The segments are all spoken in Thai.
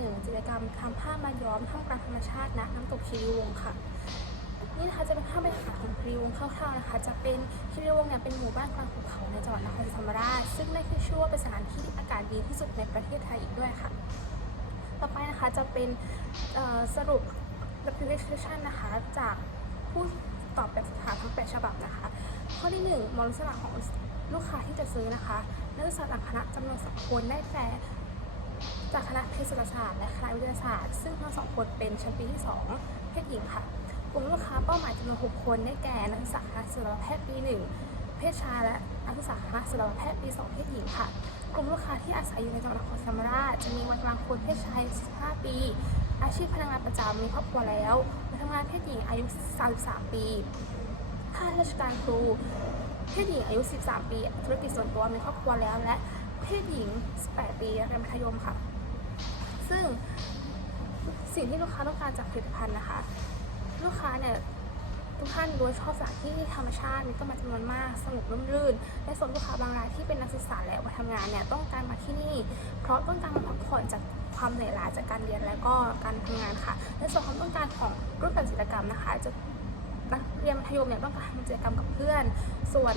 นอกิจกรรมทำผ้ามาย้อมท่ามกลางธรรมชาติณน้ำตกคีรีวงค่ะ นี่นะคะจะเป็นภาพบรรยากาศของคีรีวงคร่าวๆนะคะ จะเป็นคีรีวงเนี่ยเป็นหมู่บ้านกลางภูเขาในจังหวัดนครศรีธรรมราชซึ่งได้ขึ้นชื่อว่าเป็นสถานที่ที่อากาศดีที่สุดในประเทศไทยอีกด้วยค่ะ ต่อไปนะคะจะเป็นสรุป representation นะคะจากผู้ตอบแบบสถานทั้งแปดฉบับนะคะ ข้อที่1มองลักษณะของลูกค้าที่จะซื้อนะคะนักศึกษาต่างคณะจำนวนสองคนได้แก่ จากคณะเภสัชศาสตร์และคณะวิทยาศาสตร์ ซึ่งทั้งสองคนเป็นชั้นปีที่ 2 เพศหญิงค่ะกลุ่มลูกค้าเป้าหมายจำนวน6คนได้แก่นักศึกษาคณะศิลปแพทย์ปี 1 เพศชายและนักศึกษาคณะศิลปแพทย์ปี 2 เพศหญิงค่ะ กลุ่มลูกค้าที่อาศัยอยู่ในจังหวัดนครศรีธรรมราชจะมีวัยกลางคนเพศชาย 15 ปี อาชีพพนักงานประจำมีครอบครัวแล้ววัยทำงานเพศหญิงอายุ 33 ปีข้าราชการครู เพศหญิงอายุ 13 ปี ธุรกิจส่วนตัวมีครอบครัวแล้วและเพศหญิง 18 ปีเรียนมัธยมค่ะ ซึ่งสิ่งที่ลูกค้าต้องการจากผลิตภัณฑ์นะคะ ลูกค้าเนี่ยทุกท่านล้วนชอบสถานที่ธรรมชาติมีต้นไม้จำนวนมากสงบร่มรื่นและส่วนลูกค้าบางรายที่เป็นนักศึกษาและวัยทำงานเนี่ยต้องการมาที่นี่ เพราะต้องการมาพักผ่อนจากความเหนื่อยล้าจากการเรียนและก็การทำงานค่ะในส่วนความต้องการของรูปแบบกิจกรรมนะคะ จะนักเรียนมัธยมเนี่ยต้องการทำกิจกรรมกับเพื่อน ส่วน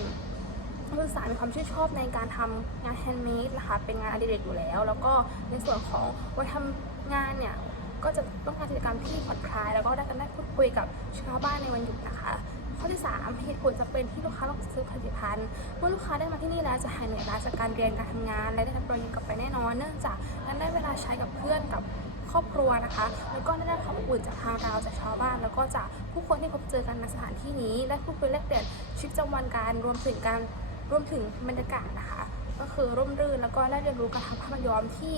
นักศึกษามีความชื่นชอบในการทำงานแฮนด์เมดนะคะเป็นงานอดิเรกอยู่แล้ว แล้วก็ในส่วนของวัยทำงานเนี่ยก็จะต้องการกิจกรรมที่ผ่อนคลาย แล้วก็ได้กันได้พูดคุยกับชาวบ้านในวันหยุดนะคะข้อที่3เหตุผลจะเป็นที่ลูกค้าต้องซื้อผลิตภัณฑ์เมื่อลูกค้าได้มาที่นี่แล้วจะหายเหนื่อยล้าจากการเรียนการทำงาน และได้รับรอยยิ้มกลับไปแน่นอน เนื่องจากนั้นได้เวลาใช้กับเพื่อนกับครอบครัวนะคะ แล้วก็ได้ความอบอุ่นจากทางเราจากชาวบ้าน แล้วก็จากผู้คนที่พบเจอกันในสถานที่นี้ ได้พูดคุยแลกเปลี่ยนชีวิตประจำวันการรวมถึงการ รวมถึงบรรยากาศนะคะ ก็คือร่มรื่นแล้วก็ได้เรียนรู้การทำผ้ามย้อมที่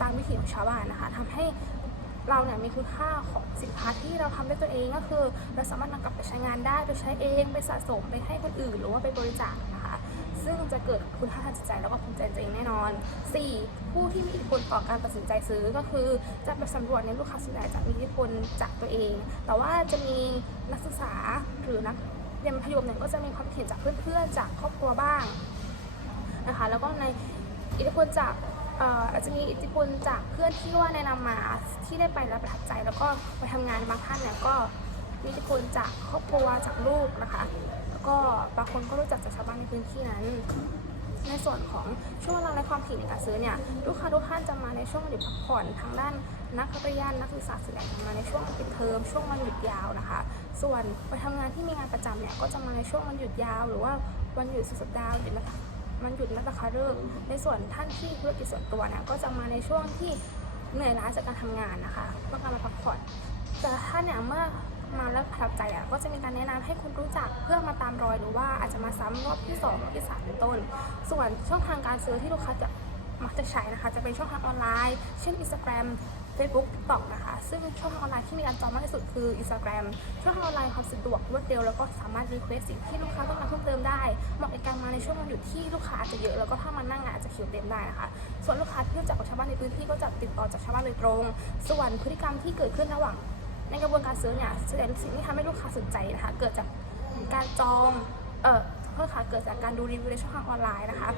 ตามวิถีของชาวบ้านนะคะทำให้เราเนี่ยมีคุณค่าของสินค้าที่เราทำด้วยตัวเองก็คือ เราสามารถนำกลับไปใช้งานได้ไปใช้เองไปสะสมไปให้คนอื่น หรือว่าไปบริจาคนะคะ ซึ่งจะเกิดคุณค่าทางจิตใจแล้วก็ภูมิใจตัวเองแน่นอน 4. ผู้ที่มีอิทธิพลต่อการตัดสินใจซื้อก็คือจากแบบสำรวจเนี่ยลูกค้าส่วนใหญ่จะมีอิทธิพลจากตัวเอง แต่ว่าจะมีนักศึกษาหรือนัก เรียนมัธยมเนี่ยก็จะมีความเห็นจากเพื่อนๆ จากครอบครัวบ้างนะคะแล้วก็ในอิทธิพลจากอาจจะมีอิทธิพลจากเพื่อนที่ว่าแนะนามาที่ได้ไปแล้วประทับใจ แล้วก็ไปทำงานบางท่านเนี่ยก็มีอิทธิพลจากครอบครัวจากลูกนะคะ แล้วก็บางคนก็รู้จักจากชาวบ้านในพื้นที่นั้น ในส่วนของช่วงเวลาและความถี่ในการซื้อเนี่ยลูกค้าทุกท่านจะมาในช่วงวันหยุดพักผ่อนทางด้านนักเรียนนักศึกษาส่วนใหญ่จะมาในช่วงปิดเทอมช่วงวันหยุดยาวนะคะ ส่วนไปทำงานที่มีงานประจำเนี่ยก็จะมาในช่วงวันหยุดยาว หรือว่าวันหยุดสุดสัปดาห์หยุดนักมันหยุดนักขัตฤกษ์ในส่วนท่านที่ธุรกิจส่วนตัวเนี่ยก็จะมาในช่วงที่เหนื่อยล้าจากการทำงานนะคะต้องการมาพักผ่อนแต่ถ้านเนี่ยเมื่อ มาแล้วประทับใจอะก็จะมีการแนะนำให้คุณรู้จักเพื่อมาตามรอยหรือว่าอาจจะมาซ้ำรอบที่สองรอบที่สามเป็นต้น ส่วนช่องทางการซื้อที่ลูกค้าจะมักจะใช้นะคะ จะเป็นช่องทางออนไลน์ เช่น Instagram Facebook TikTok นะคะ ซึ่งช่องทางออนไลน์ที่มีการจองมากที่สุดคือ Instagram ช่องทางออนไลน์ความสะดวกรวดเร็วแล้วก็สามารถรีเควสสิ่งที่ลูกค้าต้องการเพิ่มเติมได้ เหมาะในการมาในช่วงวันหยุดที่ลูกค้าอาจจะเยอะแล้วก็ถ้ามานั่งงานอาจจะคิวเต็มได้นะคะ ส่วนลูกค้าที่รู้จักกับชาวบ้านในพื้นที่ก็จะติดต่อจากชาวบ้านโดยตรง ส่วนพฤติกรรมที่เกิดขึ้นระหว่าง ในกระบวนการซื้อเนี่ยสิ่งที่ทำให้ลูกค้าสนใจนะคะ เกิดจากการจอง เอ่อโทษค่ะเกิดจากการดูรีวิวในช่องทางออนไลน์นะคะ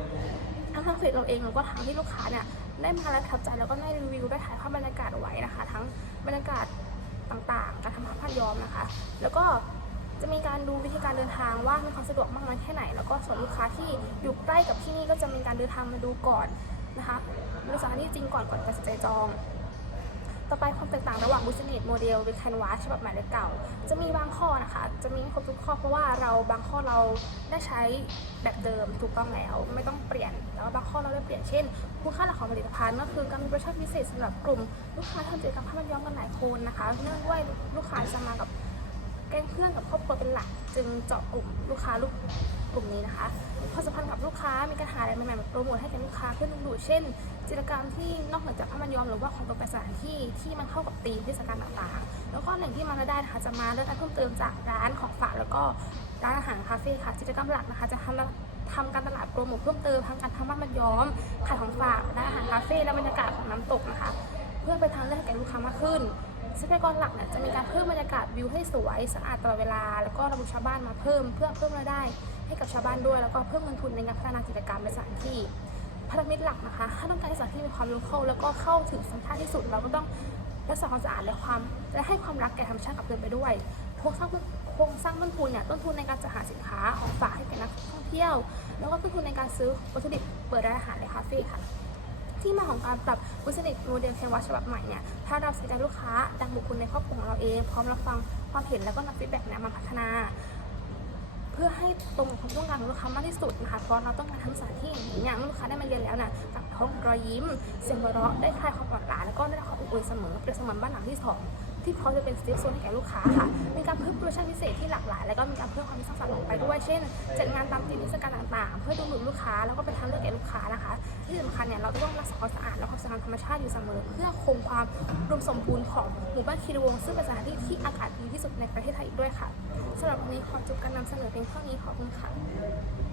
ทั้งทางเพจเราเองแล้วก็ทางที่ลูกค้าเนี่ยได้มาแล้วประทับใจแล้วก็ได้รีวิวได้ถ่ายภาพบรรยากาศไว้นะคะ ทั้งบรรยากาศต่างๆ การทำผ้าพันย้อมนะคะ แล้วก็จะมีการดูวิธีการเดินทางว่ามีความสะดวกมากน้อยแค่ไหน แล้วก็ส่วนลูกค้าที่อยู่ใกล้กับที่นี่ก็จะมีการเดินทางมาดูก่อนนะคะดูสถานที่จริงก่อนก่อนตัดสินใจจอง ต่อไปความแตกต่างระหว่าง business model หรือ canvas ฉบับใหม่และเก่า จะมีบางข้อนะคะ จะมีครบทุกข้อเพราะว่าเราบางข้อเราได้ใช้แบบเดิมถูกต้องแล้ว ไม่ต้องเปลี่ยนแล้วบางข้อเราได้เปลี่ยนเช่นคุณค่าหลักของผลิตภัณฑ์ก็คือการมีโปรโมชั่นพิเศษสำหรับกลุ่มลูกค้าทำกิจกรรมผ้ามันย้อมกันหลายคนนะคะเนื่องด้วยลูกค้าจะมากับแก๊งเพื่อนกับครอบครัวเป็นหลัก จึงเจาะกลุ่มลูกค้าลูก กลุ่มนี้นะคะความสัมพันธ์กับลูกค้ามีการหาอะไรใหม่ๆมาโปรโมทให้แก่ลูกค้าเพื่อดึงดูดเช่นกิจกรรมที่นอกเหนือจากผ้ามันย้อมหรือว่าของตกแต่งสถานที่ที่มันเข้ากับธีมเทศกาลต่างๆ แล้วก็แหล่งที่มาได้นะคะจะมาเรื่องการเพิ่มเติมจากร้านของฝากแล้วก็ร้านอาหารคาเฟ่ค่ะกิจกรรมหลักนะคะ จะทำทำการตลาดโปรโมทเพิ่มเติมทั้งการทำผ้ามันย้อมขายของฝากร้านอาหารคาเฟ่และบรรยากาศของน้ำตกนะคะ เพื่อเป็นทางเลือกให้แก่ลูกค้ามากขึ้นทรัพยากรหลักเนี่ยจะมีการเพิ่มบรรยากาศวิวให้สวยสะอาดตลอดเวลา แล้วก็ระบุชาวบ้านมาเพิ่มเพื่อเพิ่มรายได้ ให้กับชาวบ้านด้วย แล้วก็เพิ่มเงินทุนในการพัฒนากิจกรรมในสถานที่พันธมิตรหลักนะคะถ้าต้องการที่สถานที่มีความโลคอลแล้วก็เข้าถึงธรรมชาติที่สุด เราก็ต้องรักษาความสะอาดและความและให้ความรักแก่ธรรมชาติกับเดินไปด้วยโครงสร้างโครงสร้างต้นทุนเนี่ยต้นทุนในการจัดหาสินค้าของฝากให้แก่นักท่องเที่ยว แล้วก็ต้นทุนในการซื้อวัตถุดิบเปิดร้านอาหารในคาเฟ่ค่ะที่มาของการปรับ business model canvas ฉบับใหม่เนี่ยถ้าเราใส่ใจลูกค้าดังบุคคลในครอบครัวของเราเอง พร้อมรับฟังความเห็นแล้วก็นำฟีดแบ็กเนี่ยมาพัฒนา ให้ตรงกับความต้องการของลูกค้ามากที่สุดนะคะเพราะเราต้องการทำสถานที่อย่างนี้เนี่ยลูกค้าได้มาเรียนแล้วนะกลับท้องรอยยิ้ม เสียงหัวเราะได้คลายความอ่อนล้าแล้วก็ได้รับความอบอุ่นเสมอเป็นเสมือนบ้านหลังที่สอง ที่เขาจะเป็นสเตปโซนให้แก่ลูกค้าค่ะ มีการเพิ่มโปรโมชั่นพิเศษที่หลากหลาย แล้วก็มีการเพิ่มความมีสร้างสรรค์ลงไปด้วย เช่นจัดงานตามธีมเทศกาลต่างๆ เพื่อดึงดูดลูกค้าแล้วก็เป็นทางเลือกแก่ลูกค้านะคะ ที่สำคัญเนี่ยเราต้องรักษาความสะอาดและความสะอาดธรรมชาติอยู่เสมอ เพื่อคงความอุดมสมบูรณ์ของหมู่บ้านคีรีวงศ์ซึ่งเป็นสถานที่ที่อากาศดีที่สุดในประเทศไทยอีกด้วยค่ะสำหรับวันนี้ขอจบการนำเสนอเพียงเท่านี้ขอบคุณค่ะ